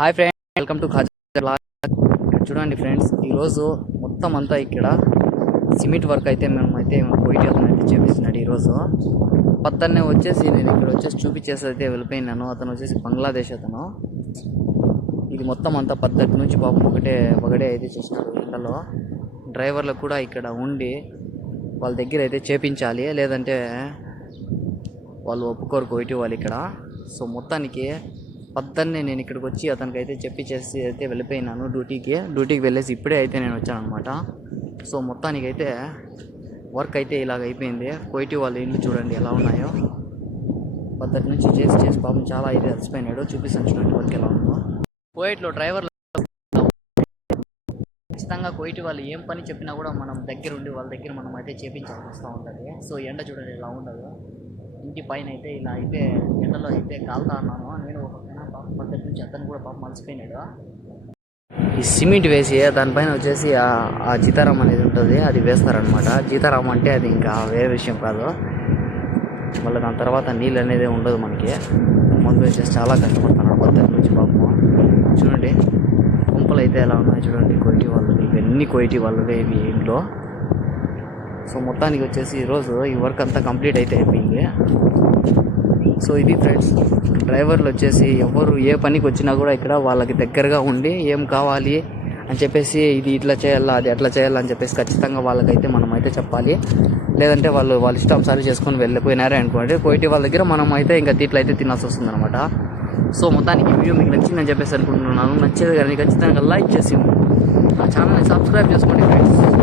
Hi friends, welcome to Khaja blog. చూడండి friends, ఈరోజు మొత్తం అంతా ఇక్కడ సిమెంట్ వర్క్ అయితే మేమైతే పోయిట్ అతను అయితే చేపిస్తున్నాడు. ఈరోజు పొద్దున్నే వచ్చేసి నేను ఇక్కడ వచ్చేసి చూపించేసి అయితే వెళ్ళిపోయినాను. అతను వచ్చేసి బంగ్లాదేశ్ అతను. ఇది మొత్తం అంతా పద్ధతి నుంచి పాపం ఒకటే అయితే చేసినాడు ఎండలో. డ్రైవర్లకు కూడా ఇక్కడ ఉండి వాళ్ళ దగ్గర అయితే చేపించాలి, లేదంటే వాళ్ళు ఒప్పుకోరు కోయిటి వాళ్ళు ఇక్కడ. సో మొత్తానికి పొద్దున్నే నేను ఇక్కడికి వచ్చి అతనికి అయితే చేసి అయితే వెళ్ళిపోయినాను డ్యూటీకి వెళ్ళేసి ఇప్పుడే అయితే నేను వచ్చాను అనమాట. సో మొత్తానికి అయితే వర్క్ అయితే ఇలాగ అయిపోయింది. కోయిటి వాళ్ళ ఇల్లు చూడండి ఎలా ఉన్నాయో. పొద్దుటి నుంచి చేసి పాపం చాలా అయితే అలసిపోయినాడు. చూపిస్తాను చూడండి వర్క్ ఎలా ఉందో. కోయిట్లో డ్రైవర్లు ఖచ్చితంగా కోయిటి వాళ్ళు ఏం పని చెప్పినా కూడా మనం దగ్గర ఉండి వాళ్ళ దగ్గర మనం అయితే చేపించాల్సి వస్తూ ఉంటుంది. సో ఎండ చూడండి ఎలా ఉండదు. ఇంటి పైన అయితే ఇలా అయితే ఎండలో అయితే కాలుతా ఉన్నాను నేను. ఒక పాప పద్ధతి నుంచి అతను కూడా పాపం మలిసిపోయినాడు. ఈ సిమెంట్ వేసి దానిపైన వచ్చేసి ఆ జీతారాం అనేది ఉంటుంది, అది వేస్తారనమాట. జీతారాం అంటే అది ఇంకా వేరే విషయం కాదు. మళ్ళీ దాని తర్వాత నీళ్ళు అనేది ఉండదు మనకి. ముందు వచ్చేసి చాలా కష్టపడుతున్నాడు పద్ధతి నుంచి పాపం. చూడండి గుంపలు అయితే ఎలా ఉన్నాయి చూడండి. కోయిటి వాళ్ళవి ఇవన్నీ కోయిటి వాళ్ళవే ఇవి ఇంట్లో. సో మొత్తానికి వచ్చేసి ఈరోజు ఈ వర్క్ అంతా కంప్లీట్ అయితే అయిపోయింది. సో ఇది ఫ్రెండ్స్, డ్రైవర్లు వచ్చేసి ఎవరు ఏ పనికి వచ్చినా కూడా ఇక్కడ వాళ్ళకి దగ్గరగా ఉండి ఏం కావాలి అని చెప్పేసి ఇది ఇట్లా చేయాలా అది అట్లా చేయాలా అని చెప్పేసి ఖచ్చితంగా వాళ్ళకైతే మనం అయితే చెప్పాలి. లేదంటే వాళ్ళ ఇష్టానుసారి చేసుకొని వెళ్ళిపోయినారే అనుకోండి, కోయిటి వాళ్ళ దగ్గర మనం అయితే ఇంకా తీట్లు అయితే తినాల్సి వస్తుంది అనమాట. సో మొత్తానికి ఈ వీడియో మీకు నచ్చిందని చెప్పేసి అనుకుంటున్నాను. నచ్చేది కానీ ఖచ్చితంగా లైక్ చేసి నా ఛానల్ని సబ్స్క్రైబ్ చేసుకోండి ఫ్రెండ్స్.